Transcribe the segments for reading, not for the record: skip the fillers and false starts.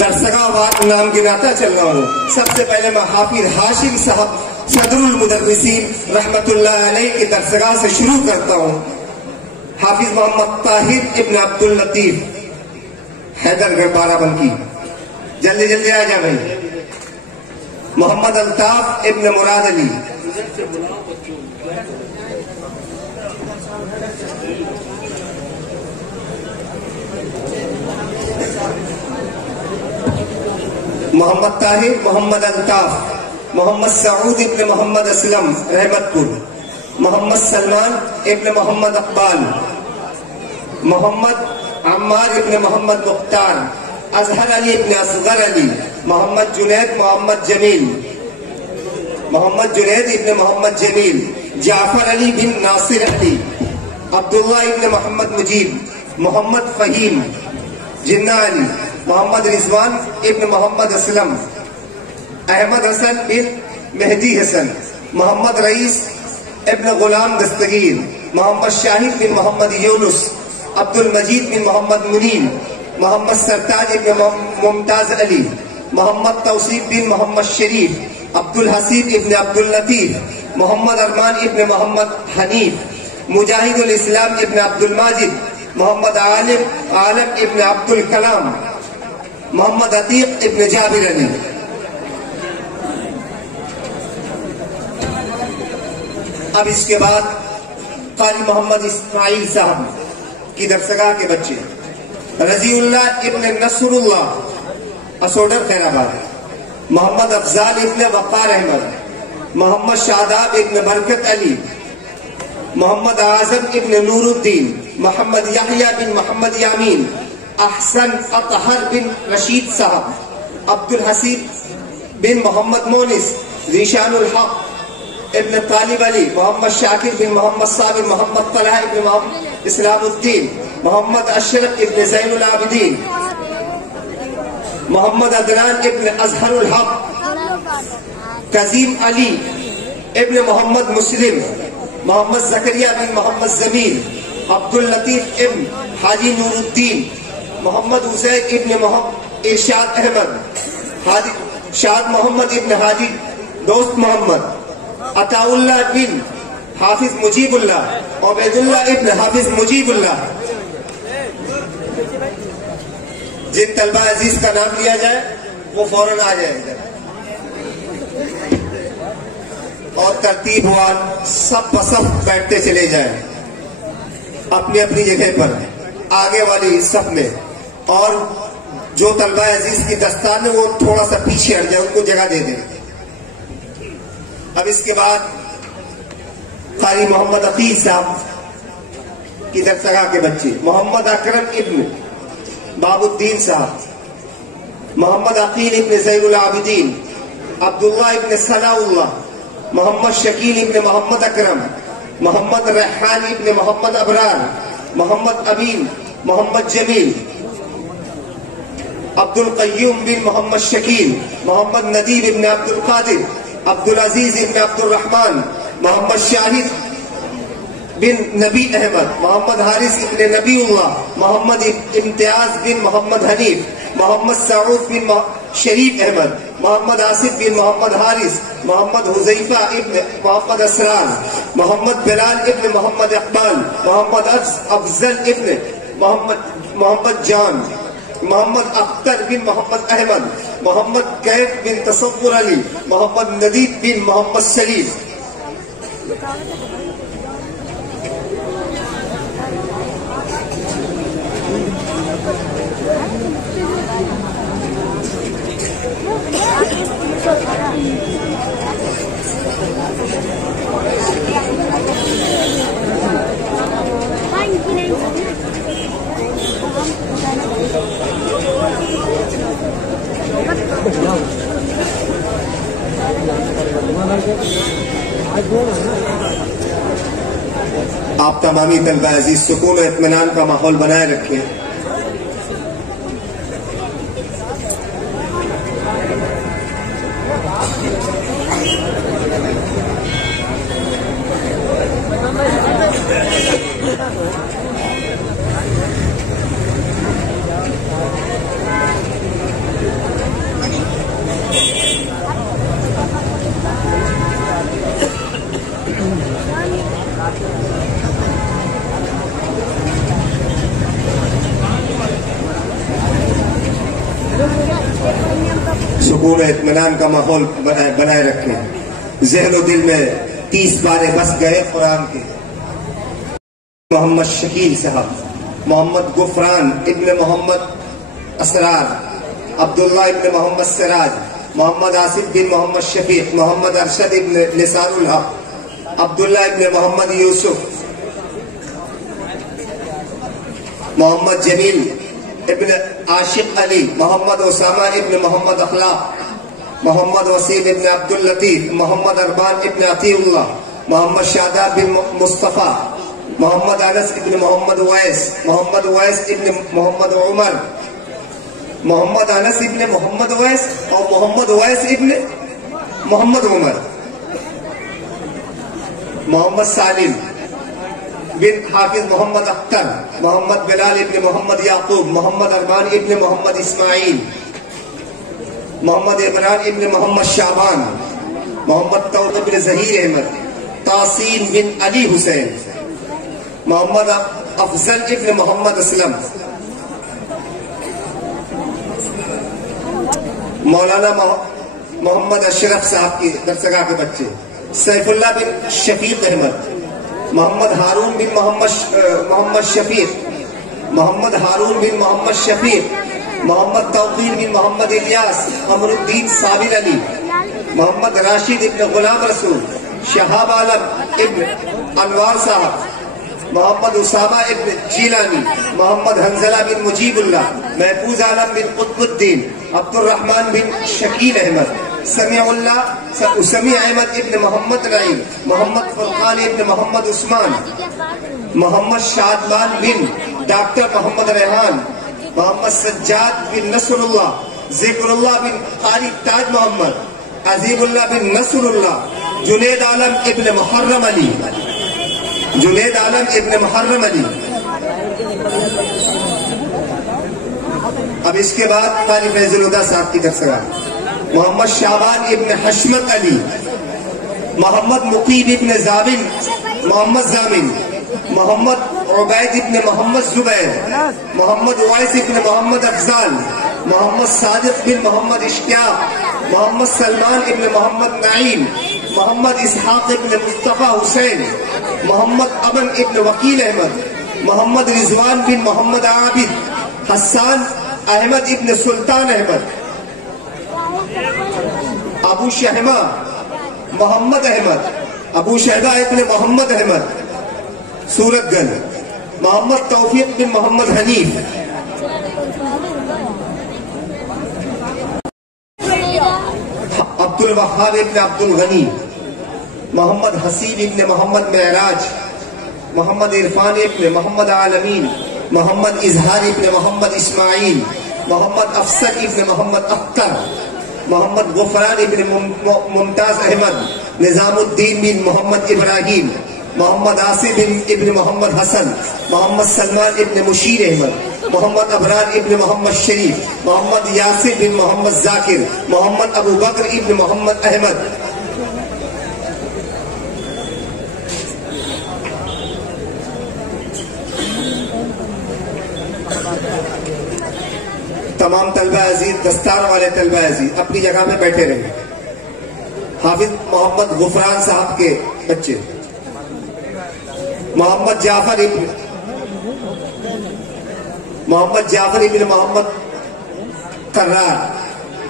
درسگاہ وار نام گناتا چل رہا ہوں. سب سے پہلے میں حافظ ہاشم صاحب صدر المدرسین رحمت اللہ علیہ کی درسگاہ سے شروع کرتا ہوں. حافظ محمد طاہر ابن عبد اللطیف حیدر گڑھ بارہ بنکی. جلدی جلدی آ جا بھائی. محمد الطاف ابن مراد علی. محمد طاہر محمد الطاف. محمد سعود ابن محمد اسلم رحمت پور. محمد سلمان ابن محمد اقبال. محمد عمار ابن محمد مختار. اظہر علی ابن اصغر علی. محمد جنید محمد جمیل. محمد جنید ابن محمد جمیل. جعفر علی بن ناصر علی. عبداللہ ابن محمد مجیب. محمد فہیم جنہ علی. محمد رضوان ابن محمد اسلم. احمد حسن بن مہدی حسن. محمد رئیس ابن غلام دستگیر. محمد شاہد بن محمد یونس. عبد المجید بن محمد منیر. محمد سرتاج ابن ممتاز علی. محمد توصیف بن محمد شریف. عبد الحسیب ابن عبد اللطیف. محمد ارمان ابن محمد حنیف. مجاہد الاسلام ابن عبد الماجد. محمد عالم ابن عبد الکلام. محمد عتیق ابن جابر علی. اب اس کے بعد قاری محمد اسماعیل صاحب کی درسگاہ کے بچے رضی اللہ ابن نصر اللہ اسوڈر خیر آباد. محمد افضال ابن وقار احمد. محمد شاداب ابن برکت علی. محمد اعظم ابن نور الدین. محمد یحییٰ بن محمد یامین. احسن اطہر بن رشید صاحب. عبد الحسیب بن محمد مونس. ذیشان الحق ابن طالب علی. محمد شاکر بن محمد صابر. محمد طلحہ ابن محمد اسلام الدین. محمد اشرف ابن زین العابدین. محمد عدنان ابن اظہر الحق. قزیم علی ابن محمد مسلم. محمد زکریہ بن محمد زمین. عبد اللطیف ابن حاجی نور الدین. محمد حسین ابن محمد ارشاد احمد. شاد محمد ابن حاجی دوست محمد. عطا اللہ بن حافظ مجیب اللہ. عبید اللہ ابن حافظ مجیب اللہ. جن طلبہ عزیز کا نام لیا جائے وہ فوراً آ جائے گا اور ترتیب وار سب بسب بیٹھتے چلے جائیں اپنی اپنی جگہ پر آگے والی صف میں. اور جو طلبہ عزیز کی دستان ہے وہ تھوڑا سا پیچھے ہٹ جائے, ان کو جگہ دے دیں. اب اس کے بعد قاری محمد عقیل صاحب کی درسگاہ کے بچے محمد اکرم ابن باب الدین صاحب. محمد عقیل ابن زین العابدین. عبداللہ ابن ثناء اللہ. محمد شکیل ابن محمد اکرم. محمد ریحان ابن محمد ابرار. محمد امین محمد جمیل. عبد القیوم بن محمد شکیل. محمد ندیر ابن عبد القادر. عبد العزیز ابن عبد الرحمن. محمد شاہد بن نبی احمد. محمد حارث ابن نبی اللہ. محمد امتیاز بن محمد حنیف. محمد سعود بن شریف احمد. محمد آصف بن محمد حارث. محمد حذیفہ ابن محمد اسرار. محمد بلال ابن محمد اقبال. محمد افضل ابن محمد جان. محمد اختر بن محمد احمد. محمد کیف بن تصور علی. محمد ندید بن محمد سلیم. آپ تمامی طلبہ عزیز سکون و اطمینان کا ماحول بنائے رکھیں. سکون و اطمینان کا ماحول بنائے رکھیں. ذہن و دل میں 30 بارے بس گئے قرآن کے. محمد شکیل صاحب, محمد غفران ابن محمد اسرار, عبداللہ ابن محمد سراج, محمد آصف بن محمد شفیق, محمد ارشد ابن نثار الحق, عبداللہ ابن محمد یوسف, محمد جمیل ابن عاشق علی, محمد اسامہ ابن محمد اخلاق, محمد وسیم ابن عبد اللطیف, محمد اربان ابن عطی اللہ, محمد شاداب بن مصطفیٰ, محمد انس ابن محمد ویس, محمد ویس ابن محمد عمر, محمد انس ابن محمد ویس اور محمد ویس ابن محمد عمر, محمد سالم بن حافظ محمد اختر, محمد بلال ابن محمد یعقوب, محمد ارمان ابن محمد اسماعیل, محمد عمران ابن محمد شعبان, محمد طوق ابن ظہیر احمد, تاسین بن علی حسین, محمد افضل ابن محمد اسلم, مولانا محمد اشرف صاحب کی درسگاہ کے بچے, سیف اللہ بن شفیق احمد, محمد ہارون بن محمد شفیق, محمد ہارون بن محمد شفیق, محمد توقیر بن محمد الیاس, قمر الدین صابر علی, محمد راشد ابن غلام رسول, شہاب عالم ابن انوار صاحب, محمد اسامہ ابن جیلانی, محمد حنزلہ بن مجیب اللہ, محفوظ عالم بن قطب الدین, عبد الرحمن بن شکیل احمد, سمیع احمد ابن محمد نعیم, محمد فرقان ابن محمد عثمان, محمد شادمان بن ڈاکٹر محمد ریحان, محمد سجاد بن نصر اللہ, ذکر اللہ بن قاری تاج محمد, عظیم اللہ بن نصر اللہ, جنید عالم ابن محرم علی, جنید عالم ابن محرم علی. اب اس کے بعد قاری فیض الہدیٰ صاحب کی درسگاہ, محمد شعبان ابن حشمت علی, محمد مقیم ابن زامن محمد زامن, محمد عبید ابن محمد زبیر, محمد وائس ابن محمد افضال, محمد صادق بن محمد اشتیاق, محمد سلمان ابن محمد نعیم, محمد اسحاق ابن مصطفیٰ حسین, محمد امن ابن وکیل احمد, محمد رضوان بن محمد عابد, حسان احمد ابن سلطان احمد, ابو شہمہ محمد احمد, ابو شہبہ ابن محمد احمد سورت گنج, محمد توفیق بن محمد حنیف, عبد الوہاب ابن عبد الغنی, محمد حسیب ابن محمد معراج, محمد عرفان ابن محمد عالمین, محمد اظہار ابن محمد اسماعیل, محمد افسر ابن محمد اختر, محمد غفران ابن ممتاز احمد, نظام الدین بن محمد ابراہیم, محمد آصف ابن محمد حسن, محمد سلمان ابن مشیر احمد, محمد ابرار ابن محمد شریف, محمد یاسر بن محمد ذاکر, محمد ابو بکر ابن محمد احمد. تمام طلبہ عزیز, دستار والے طلبہ عزیز اپنی جگہ پہ بیٹھے رہے. حافظ محمد غفران صاحب کے بچے, محمد جعفر ابن محمد قرار,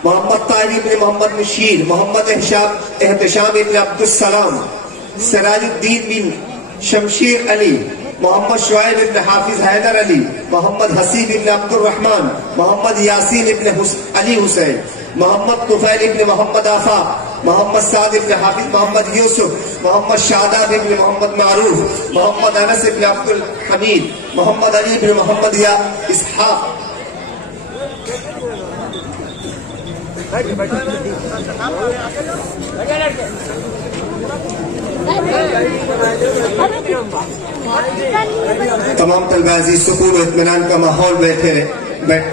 محمد طاہر ابن محمد مشیر, محمد احتشام ابن عبد السلام, سراج الدین بن شمشیر علی, محمد شعیب ابن حافظ حیدر علی, محمد حسیب ابن عبد الرحمن, محمد یاسین ابن علی حسین, محمد طفیل ابن محمد آفاق, محمد سعد ابن حافظ محمد یوسف, محمد شاداب ابن محمد معروف, محمد انس ابن عبد الحمید, محمد علی ابن محمد یا اسحاق. تمام طلبہ عزیز سکون و اطمینان کا ماحول بیٹھے رہے.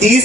30